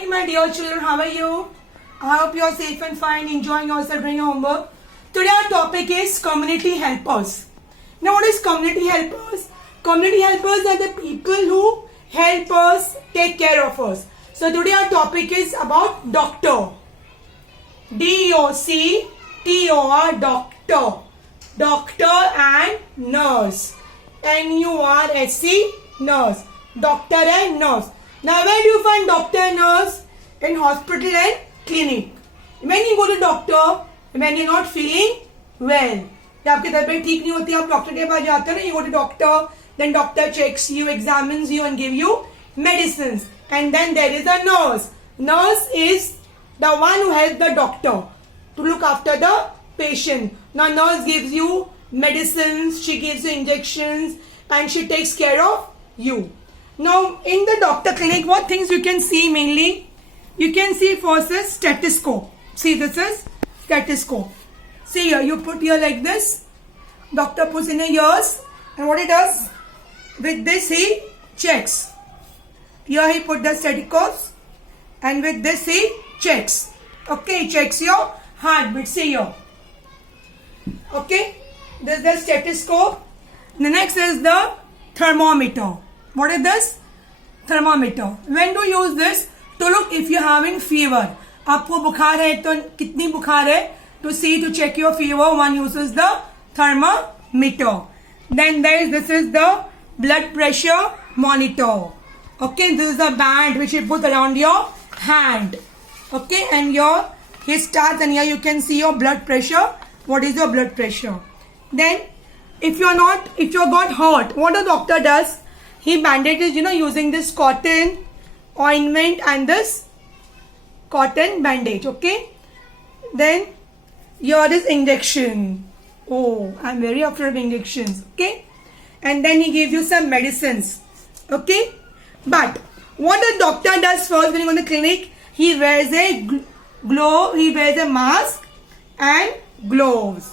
Hi my dear children, how are you? I hope you are safe and fine, enjoying yourself doing your homework. Today our topic is community helpers. Now what is community helpers? Community helpers are the people who help us, take care of us. So today our topic is about doctor. D-O-C-T-O-R, doctor. Doctor and nurse. N-U-R-S-E, nurse. Doctor and nurse. Now where do you find doctor and nurse? In hospital and clinic. When you go to doctor, when you're not feeling well, या आपकी तबीयत ठीक नहीं होती, आप doctor के पास जाते हो ना, you go to doctor, then doctor checks you, examines you and give you medicines. And then there is a nurse. Nurse is the one who helps the doctor to look after the patient. Now nurse gives you medicines, she gives you injections and she takes care of you. Now in the doctor clinic, what things you can see mainly? You can see first is stethoscope. See, this is stethoscope. See here, you put here like this. Doctor puts in your ears and what he does? With this he checks. Here he put the stethoscope and with this he checks. Okay, he checks your heartbeat. See here. Okay, this is the stethoscope. The next is the thermometer. What is this? Thermometer. When do you use this? To look if you're having fever. आपको बुखार है तो कितनी बुखार है? To see, to check your fever, one uses the thermometer. Then this is the blood pressure monitor. Okay, this is the band which you put around your hand. Okay, and he starts and here you can see your blood pressure. What is your blood pressure? Then if you got hurt, what the doctor does? He bandages, using this cotton ointment and this cotton bandage. Okay, then here is injection. Oh, I'm very afraid of injections. Okay, and then he gives you some medicines. Okay, but what the doctor does first when you go to the clinic, he wears a he wears a mask and gloves.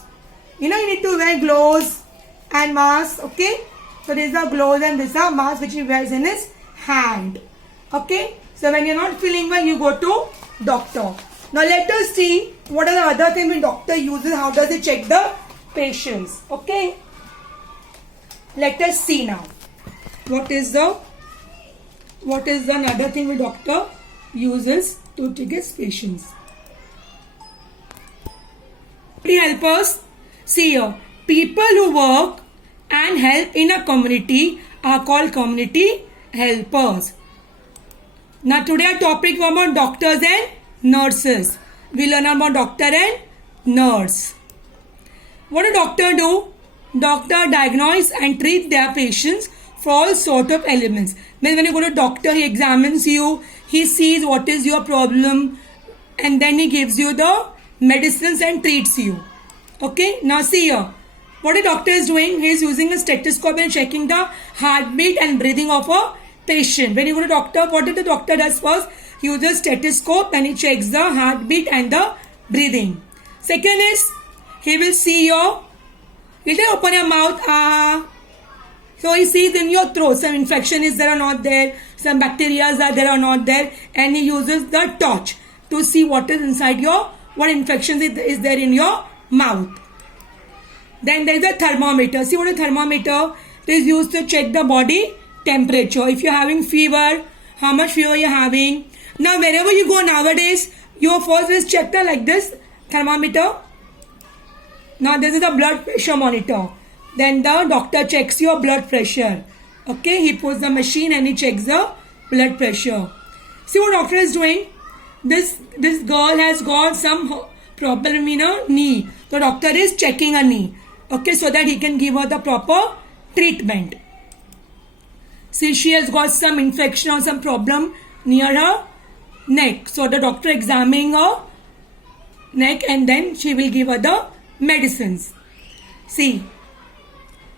You need to wear gloves and mask. Okay, so these are gloves and these are mask which he wears in his hand. Okay, so when you're not feeling well, you go to doctor. Now let us see what are the other things the doctor uses. How does he check the patients? Okay, let us see now. What is the another thing the doctor uses to check his patients? Help us. See here, people who work and help in a community are called community helpers. Now today our topic is about doctors and nurses. We learn about doctor and nurse. What do doctor do? Doctor diagnose and treat their patients for all sort of ailments. When you go to doctor, he examines you, he sees what is your problem and then he gives you the medicines and treats you. Okay, now see here. What the doctor is doing, he is using a stethoscope and checking the heartbeat and breathing of a patient. When you go to doctor, what did the doctor does first? He uses stethoscope and he checks the heartbeat and the breathing. Second is, he will see your, open your mouth, so he sees in your throat some infection is there or not there, some bacteria are there or not there, and he uses the torch to see what is inside what infection is there in your mouth. Then there is a thermometer. See what a thermometer is used to check the body temperature. If you're having fever, how much fever you're having. Now wherever you go nowadays, your first is checked like this thermometer. Now this is a blood pressure monitor. Then the doctor checks your blood pressure. Okay, he puts the machine and he checks the blood pressure. See what doctor is doing? This girl has got some problem in her knee. The doctor is checking her knee. Okay, so that he can give her the proper treatment. See, she has got some infection or some problem near her neck. So the doctor examining her neck and then she will give her the medicines. See,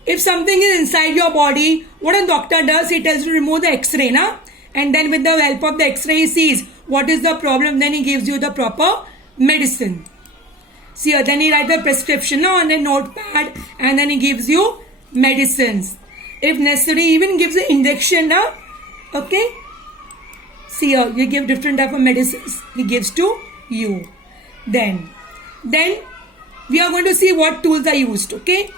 if something is inside your body, what a doctor does, he tells you to remove the x-ray, and then with the help of the x-ray he sees what is the problem, then he gives you the proper medicine. See, then he writes the prescription on a notepad and then he gives you medicines. If necessary, even gives an injection. Okay. See here, you give different type of medicines. He gives to you. Then we are going to see what tools are used. Okay.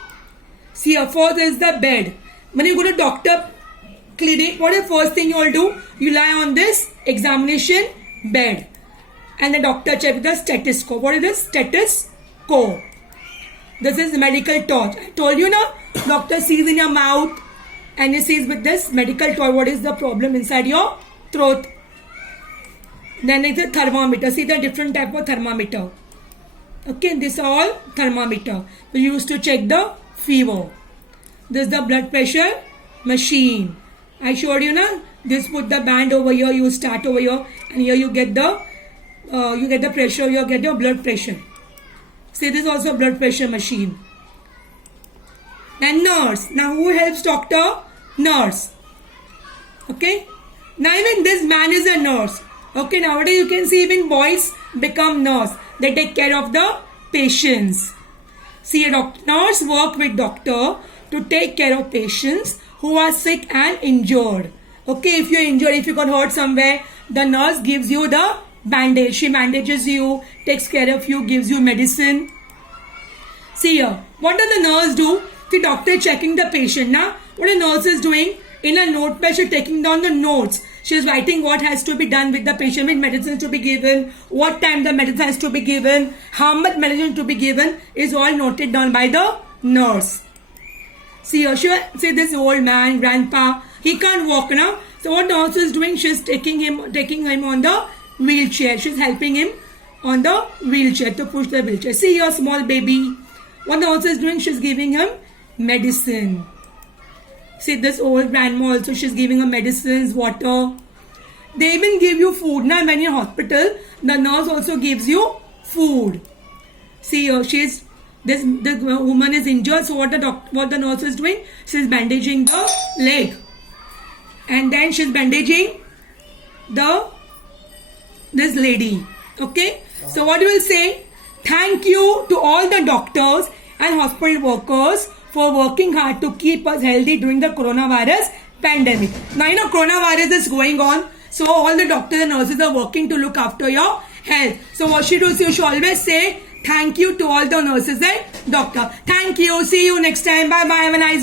See here, first is the bed. When you go to doctor clinic, what is the first thing you all do? You lie on this examination bed, and the doctor check with the stethoscope. What is this? Stethoscope. This is medical torch. I told you now. Doctor sees in your mouth, and he sees with this medical torch what is the problem inside your throat. Then it's a thermometer. See the different type of thermometer. Okay, this all thermometer. We used to check the fever. This is the blood pressure machine. I showed you now. This put the band over here. You start over here, and here you get the pressure. You get your blood pressure. See, this is also blood pressure machine. And nurse. Now who helps doctor? Nurse. Okay. Now even this man is a nurse. Okay, nowadays you can see even boys become nurse. They take care of the patients. See, a nurse work with doctor to take care of patients who are sick and injured. Okay, if you're injured, if you got hurt somewhere, the nurse gives you the bandage. She bandages you, takes care of you, gives you medicine. See here, what does the nurse do? The doctor checking the patient. Now, what a nurse is doing? In a notepad, she's taking down the notes. She's writing what has to be done with the patient, which medicine to be given, what time the medicine has to be given, how much medicine to be given is all noted down by the nurse. See here, see this old man, grandpa, he can't walk now. So what nurse is doing? She's taking him on the wheelchair. She's helping him on the wheelchair to push the wheelchair. See here, small baby. What nurse is doing? She's giving him medicine. See this old grandma also, she's giving her medicines, water. They even give you food. Now when you're in hospital, the nurse also gives you food. See here, this woman is injured. So what the nurse is doing? She's bandaging the leg, and then she's bandaging this lady. Okay. So what you will say? Thank you to all the doctors and hospital workers for working hard to keep us healthy during the coronavirus pandemic. Now you know coronavirus is going on, so all the doctors and nurses are working to look after your health. So what she does, you should always say thank you to all the nurses and doctor. Thank you. See you next time. Bye bye. Have a nice